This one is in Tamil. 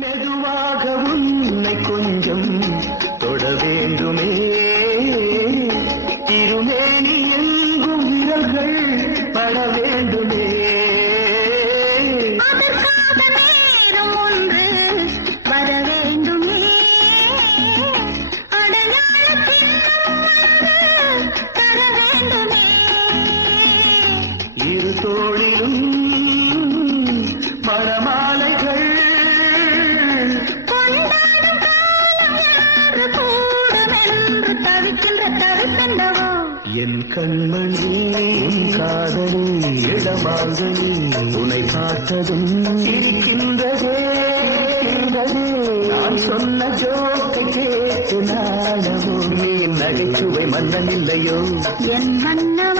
மெதுவாக உன்னை கொஞ்சம் தொட வேண்டுமே, திருமேனி எங்கும் விரல்கள் பட வேண்டுமே. அதற்காக நேரம் ஒன்று வர வேண்டுமே, அடையாளத்தின் தர வேண்டுமே. இரு தோளிலும் மணமாலைகள் கொண்டாடும் காலம் என்று கூடுமென்று தவிக்கின்ற தவித்தண்டவோ. என் கண்மணி உன் காதலி இடமாங்கனி உன்னை பார்த்ததும் இருக்கின்றதே. நான் சொன்ன ஜோக்கை கேட்டு நாடமோ, நீ நகைச்சுவை மன்னன் இல்லையோ. என் மன்னம்